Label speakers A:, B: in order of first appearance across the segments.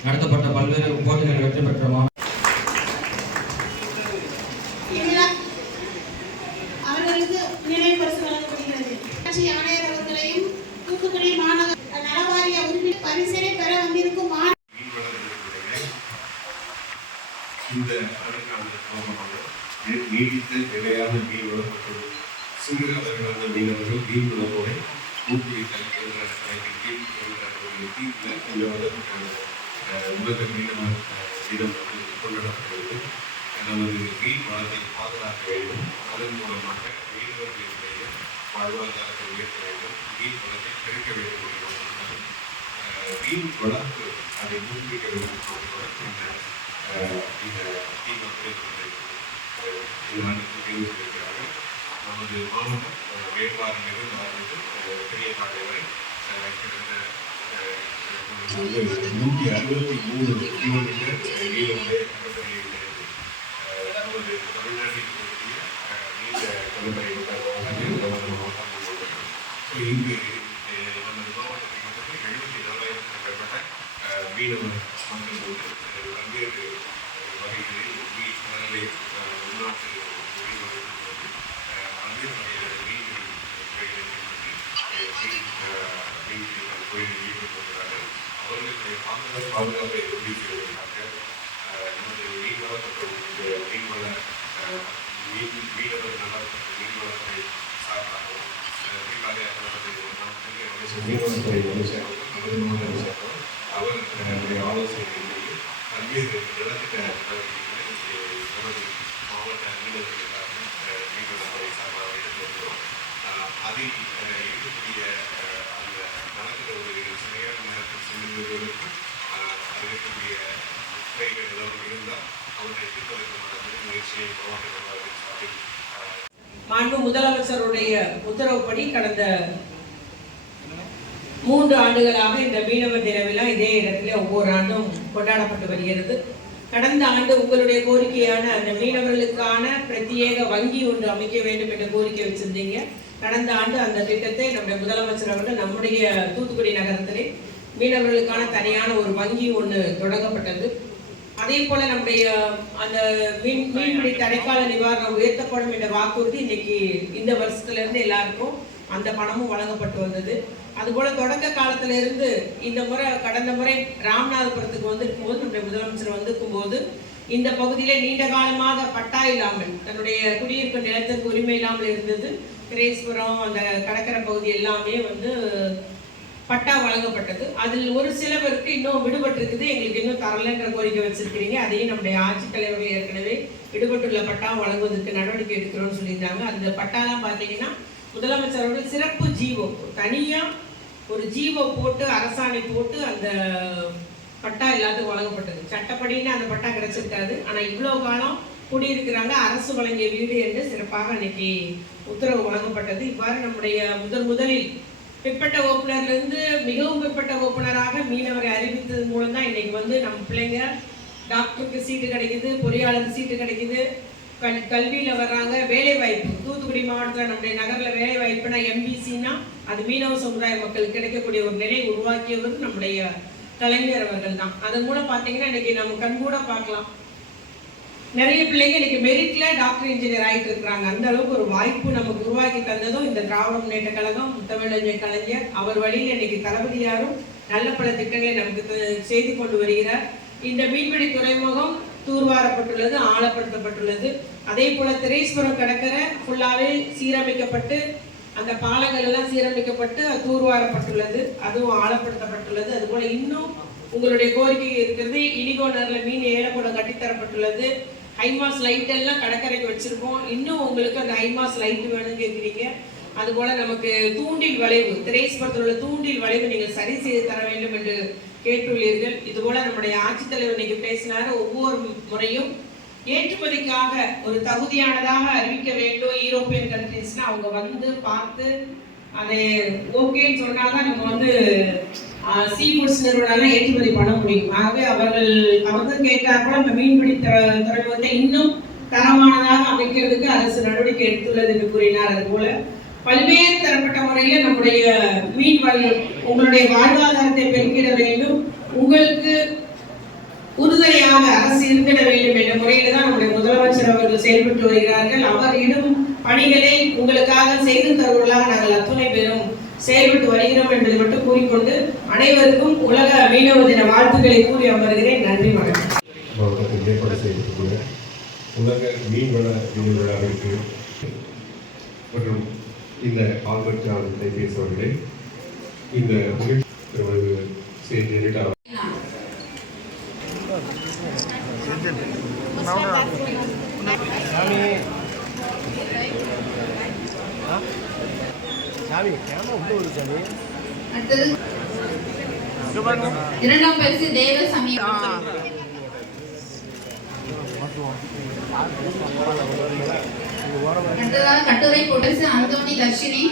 A: நடத்தப்பட்ட பல்வேறு போட்டிகளில் வெற்றி பெற்ற மாணவ
B: இவ்விழா அவர்களுக்கு நினைவு பரிசு வழங்கப்படுகிறது. ஆணையர் அவர்களையும் தூத்துக்குடி மாநகர நலவாரிய உறுப்பினர் பரிசினை பெற வந்திருக்கும்
C: இந்த நீடித்த நிலையான மீன்வளம் மற்றும் சிறு அளவிலான மீனவர்கள் மீன் உணவோடு ஊக்குவித்தல் என்ற தலைப்பின் கீழ் தீர்வில் இந்த அஹ், உலக மீனவர் தினம் வந்து கொண்டாடப்படுகிறது நமது மீன் வளத்தை பாதுகாக்க வேண்டும் அதன் மூலமாக மீனவர்களுடைய வாழ்வாதாரத்தை உயர்த்த வேண்டும் மீன் வளத்தை பெருக்க வேண்டும் என்ற மீன் வளர்ப்பு அதை ஊக்குவிக்க வேண்டும் இந்த இந்த ஆண்டுக்கு தேர்வு செய்திருக்கிறார்கள் நமது மாவட்டம் அஹ், வேட்பாளர்கள் பெரிய பாதை வரை நூற்றி அறுபத்தி மூணு கிலோமீட்டர் நீளமுடைய கடற்கரை நமது தமிழ்நாட்டில் இருக்கக்கூடிய நீண்ட கடற்கரை மாவட்டம் இங்கு நமது மாவட்டத்தில் மொத்தத்தில் எழுபத்தி நாலாயிரத்துக்கும் மேற்பட்ட மீனவ மக்கள் வந்து பல்வேறு வகைகளில் மீன் கடலை உள்நாட்டு மீனவர்கள் வந்து பல்வேறு வகையான மீன்கள் மீன் மீன் தொழிலில் ஈடுபட்டு வருகிறார்கள் அவர்களுடைய பாதுகாப்பு பாதுகாப்பை உறுதி செய்வதற்காக அஹ், நமது மீன்வள மற்றும் இந்த மீன்வள அஹ், மீன் மீனவர் நல மற்றும் மீன்வளத்துறை சார்பாகவும் அஹ், குறிப்பாக நமது மாவட்டத்திலே அமைச்சர் மீனவத்துறை அமைச்சர் நமது மாவட்ட அமைச்சர் அவர் அவருடைய ஆலோசனையின்படி பல்வேறு நலத்திட்ட நடவடிக்கைகளை
D: மாண்பு முதலமைச்சருடைய உத்தரவுப்படி கடந்த மூன்று ஆண்டுகளாக இந்த மீனவர் தின விழா இதே இடத்துல ஒவ்வொரு ஆண்டும் கொண்டாடப்பட்டு வருகிறது. கடந்த ஆண்டு உங்களுடைய கோரிக்கையான அந்த மீனவர்களுக்கான பிரத்யேக வங்கி ஒன்று அமைக்க வேண்டும் என்ற கோரிக்கை வச்சிருந்தீங்க. கடந்த ஆண்டு அந்த திட்டத்தை நம்முடைய முதலமைச்சர் அவர்கள் நம்முடைய தூத்துக்குடி நகரத்திலே மீனவர்களுக்கான தனியான ஒரு வங்கி ஒன்று தொடங்கப்பட்டது. அதே போல நம்முடைய அந்த மீன் மீன்பிடி தடைக்கால நிவாரணம் உயர்த்தப்படும் என்ற வாக்குறுதி இன்னைக்கு இந்த வருஷத்துல இருந்து எல்லாருக்கும் அந்த பணமும் வழங்கப்பட்டு வந்தது. அதுபோல தொடக்க காலத்துல இருந்து இந்த முறை கடந்த முறை ராமநாதபுரத்துக்கு வந்திருக்கும் போது நம்முடைய முதலமைச்சர் வந்திருக்கும் போது இந்த பகுதியில நீண்ட காலமாக பட்டா இல்லாமல் தன்னுடைய குடியிருப்பு நிலத்திற்கு உரிமை இல்லாமல் இருந்தது. திரேஸ்வரம் அந்த கடற்கரை பகுதி எல்லாமே வந்து பட்டா வழங்கப்பட்டது. அதில் ஒரு சிலவருக்கு இன்னும் விடுபட்டிருக்குது. எங்களுக்கு இன்னும் தரலன்ற கோரிக்கை வச்சிருக்கிறீங்க. அதையும் நம்முடைய ஆட்சித்தலைவர்கள் ஏற்கனவே விடுபட்டுள்ள பட்டா வழங்குவதற்கு நடவடிக்கை எடுக்கிறோம்னு சொல்லியிருந்தாங்க. அந்த பட்டாலாம் பார்த்தீங்கன்னா முதலமைச்சரோட சிறப்பு ஜீவோ. தனியாக ஒரு ஜீவோ போட்டு அரசாணை போட்டு அந்த பட்டா எல்லாத்துக்கும் வழங்கப்பட்டது. சட்டப்படின்னு அந்த பட்டா கிடைச்சிருக்காது. ஆனால் இவ்வளோ காலம் குடியிருக்கிறாங்க. அரசு வழங்கிய வீடு என்று சிறப்பாக அன்னைக்கு உத்தரவு வழங்கப்பட்டது. இவ்வாறு நம்முடைய முதல் முதலில் பிற்பட்ட வகுப்பினர்ல இருந்து மிகவும் பிற்பட்ட வகுப்பினராக மீனவரை அறிவித்தது மூலம் தான் இன்னைக்கு வந்து நம்ம பிள்ளைங்க டாக்டருக்கு சீட்டு கிடைக்குது பொறியாளருக்கு சீட்டு கிடைக்குது. கல் கல்வியில் வர்றாங்க. வேலை வாய்ப்பு தூத்துக்குடி மாவட்டத்தில் நம்முடைய நகரில் வேலை வாய்ப்புனா எம்பிசினா அது மீனவ சமுதாய மக்களுக்கு கிடைக்கக்கூடிய ஒரு நிலை உருவாக்கியவர் நம்முடைய கலைஞர் அவர்கள் தான். அதன் மூலம் பார்த்தீங்கன்னா இன்னைக்கு நம்ம கண்கூட பார்க்கலாம். நிறைய பிள்ளைங்க இன்னைக்கு மெரிட்ல டாக்டர் இன்ஜினியர் ஆகிட்டு இருக்கிறாங்க. அந்த அளவுக்கு ஒரு வாய்ப்பு நமக்கு உருவாக்கி தந்ததும் இந்த திராவிட முன்னேற்ற கழகம் முத்தமிழஞ்சர் கலைஞர் அவர் வழியில் இன்னைக்கு தளபதியாரும் நல்ல பல திட்டங்களை நமக்கு செய்து கொண்டு வருகிறார். இந்த மீன்பிடி துறைமுகம் தூர்வாரப்பட்டுள்ளது ஆழப்படுத்தப்பட்டுள்ளது. அதே போல திரேஸ்வரம் கடற்கரை ஃபுல்லாகவே சீரமைக்கப்பட்டு அந்த பாலங்கள் எல்லாம் சீரமைக்கப்பட்டு அது தூர்வாரப்பட்டுள்ளது. அதுவும் ஆழப்படுத்தப்பட்டுள்ளது. அதுபோல இன்னும் உங்களுடைய கோரிக்கை இருக்கிறது இனிகோனர்ல மீன் ஏலக்கூடம் கட்டித்தரப்பட்டுள்ளது. ஹைமாஸ் லைட் எல்லாம் கடற்கரைக்கு வச்சிருக்கோம். இன்னும் உங்களுக்கு அந்த ஹைமாஸ் லைட் வேணும்னு கேட்குறீங்க அதுபோல் நமக்கு தூண்டில் வளைவு திரைஸ்புரத்தில் உள்ள தூண்டில் வளைவு நீங்கள் சரி செய்து தர வேண்டும் என்று கேட்டுள்ளீர்கள். இதுபோல் நம்முடைய ஆட்சித்தலைவர் இன்னைக்கு பேசினார். ஒவ்வொரு முறையும் ஏற்றுமதிக்காக ஒரு தகுதியானதாக அறிவிக்க வேண்டும். யூரோப்பியன் கண்ட்ரீஸ்னா அவங்க வந்து பார்த்து அதை ஓகேன்னு சொன்னாதான் நம்ம வந்து சீ ஃபுட்ஸ் நிறுவனம் ஏற்றுமதி பண்ண முடியும். ஆகவே அவர்கள் அவர்கள் கேட்டார்கள் நம்ம மீன்பிடி துறைமுகத்தை இன்னும் தரமானதாக அமைக்கிறதுக்கு அரசு நடவடிக்கை எடுத்துள்ளது என்று கூறினார். அதுபோல பல்வேறு தரப்பட்ட முறையில் நம்முடைய மீன் வள உங்களுடைய வாழ்வாதாரத்தை பெருக்கிட வேண்டும். உங்களுக்கு உறுதுணையாக அரசு இருந்திட வேண்டும் என்ற முறையில் தான் நம்முடைய முதலமைச்சர் அவர்கள் செயல்பட்டு வருகிறார்கள். அவரிடம் பணிகளை உங்களுக்காக செய்து தருவர்களாக நாங்கள் அத்துணை பேரும் செயல்பட்டு வருகிறோம் என்பதை மட்டும் கூறிக்கொண்டு அனைவருக்கும் உலக மீனவ தின வாழ்த்துக்களை கூறி அமர்கிறேன். நன்றி வணக்கம்.
C: மாவட்டத்தில் ஏற்பாடு செய்யப்பட்டுள்ள உலக மீன்வள தின விழாவிற்கு மற்றும் இந்த ஆல்பர்ட் ஜான் டைபேஸ் அவர்களே இந்த நிகழ்ச்சி திருமதி சே ஜெனிட்டா
E: அடுத்தது இரண்டாம் பரிசு தேவ சமீபம் அடுத்ததாக கட்டுரை பரிசு அந்தோணி தர்ஷினி.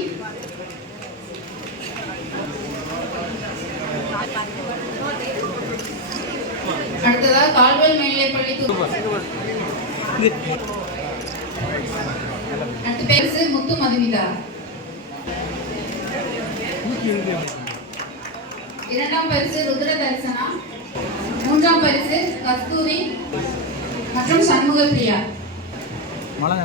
E: அடுத்ததாக கால்வல் மேல்நிலைப்பள்ளி அடுத்த பரிசு முத்து மதுமிதா இரண்டாம் பரிசு ருத்ர தரிசனா மூன்றாம் பரிசு கஸ்தூரி மற்றும் சண்முக பிரியா மழை